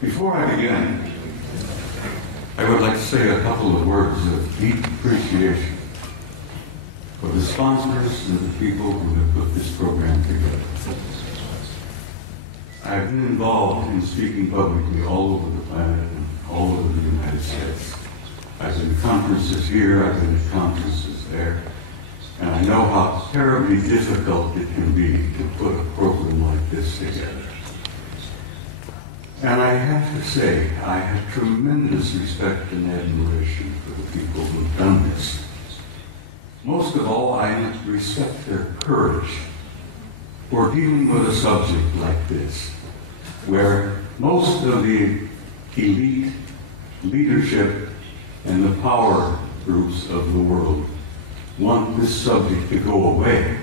Before I begin, I would like to say a couple of words of deep appreciation for the sponsors and the people who have put this program together. I've been involved in speaking publicly all over the planet and all over the United States. I've been at conferences here, I've been at conferences there, and I know how terribly difficult it can be to put a program like this together. And I have to say, I have tremendous respect and admiration for the people who've done this. Most of all, I respect their courage for dealing with a subject like this, where most of the elite leadership and the power groups of the world want this subject to go away.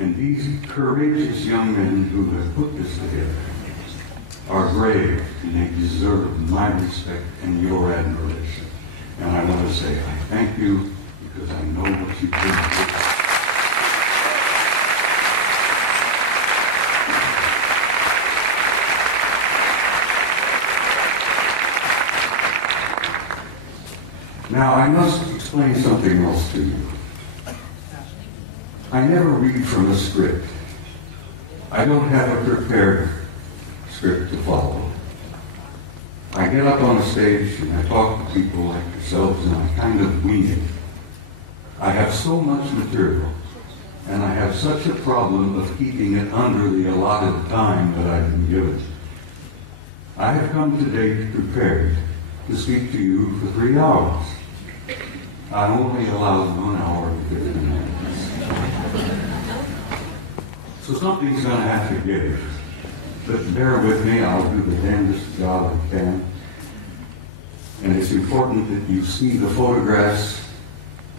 And these courageous young men who have put this together are brave, and they deserve my respect and your admiration. And I want to say I thank you because I know what you did. Now I must explain something else to you. I never read from a script. I don't have a prepared script to follow. I get up on a stage and I talk to people like yourselves and I kind of wing it. I have so much material and I have such a problem of keeping it under the allotted time that I've been given. I have come today prepared to speak to you for 3 hours. I'm only allowed 1 hour and 50 minutes. So something's going to have to give. But bear with me, I'll do the damnedest job I can. And it's important that you see the photographs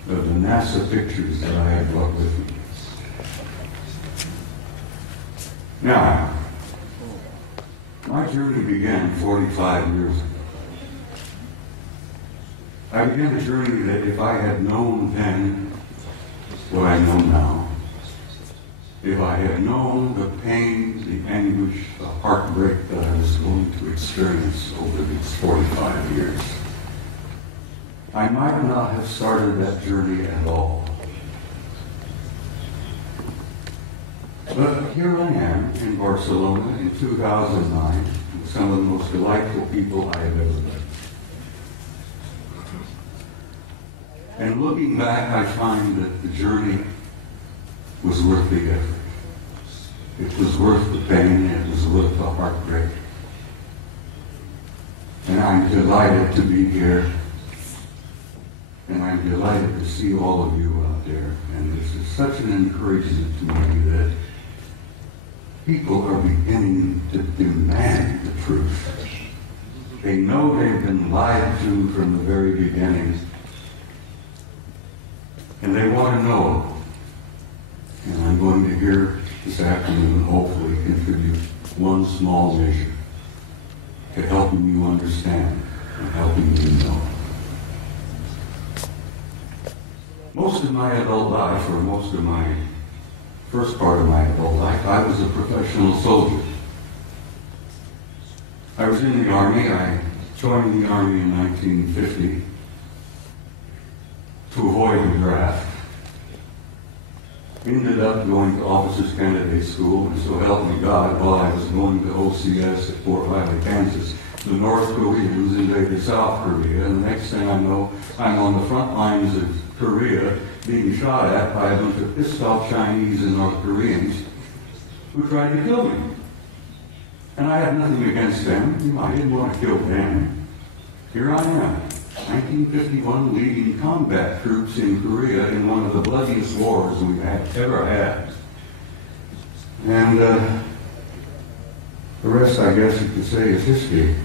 of the NASA pictures that I have brought with me. Now, my journey began 45 years ago. I began a journey that if I had known then what I know now, if I had known the pain, the anguish, the heartbreak that I was going to experience over these 45 years, I might not have started that journey at all. But here I am in Barcelona in 2009 with some of the most delightful people I have ever met. And looking back, I find that the journey was worth the effort. It was worth the pain, it was worth the heartbreak. And I'm delighted to be here. And I'm delighted to see all of you out there. And this is such an encouragement to me that people are beginning to demand the truth. They know they've been lied to from the very beginning. And they want to know. And I'm going to hear this afternoon, hopefully, contribute one small measure to helping you understand and helping you know. Most of my adult life, or most of my first part of my adult life, I was a professional soldier. I was in the Army. I joined the Army in 1950 to avoid the draft. Ended up going to Officers Candidate School, and so help me God, while I was going to OCS at Fort Riley, Kansas, the North Koreans invaded South Korea, and the next thing I know, I'm on the front lines of Korea being shot at by a bunch of pissed-off Chinese and North Koreans who tried to kill me. And I had nothing against them. I didn't want to kill them. Here I am. 1951, leading combat troops in Korea in one of the bloodiest wars we've ever had. And the rest, I guess you could say, is history.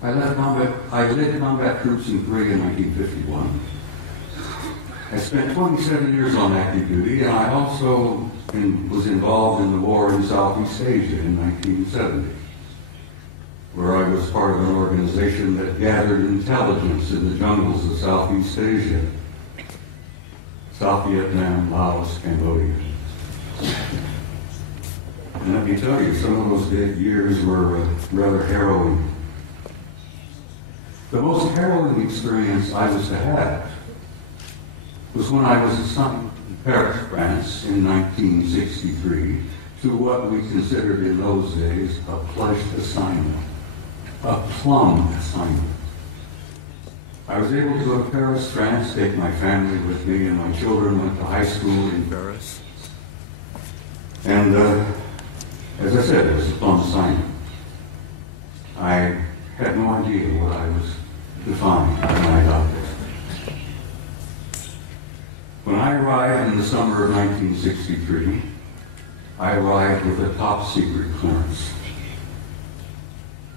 I led combat troops in Korea in 1951. I spent 27 years on active duty, and I also was involved in the war in Southeast Asia in 1970, where I was part of an organization that gathered intelligence in the jungles of Southeast Asia, South Vietnam, Laos, Cambodia. And let me tell you, some of those years were rather harrowing. The most harrowing experience I was to have was when I was assigned to Paris, France in 1963 to what we considered in those days a pledged assignment, a plum assignment. I was able to go to Paris, France, take my family with me, and my children went to high school in Paris. And as I said, it was a plum assignment. I had no idea what I was to find when I got there. When I arrived in the summer of 1963, I arrived with a top secret clearance.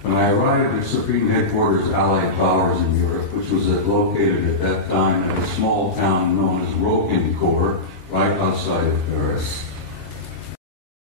When I arrived at Supreme Headquarters Allied Powers in Europe, which was located at that time at a small town known as Roquencourt, right outside of Paris,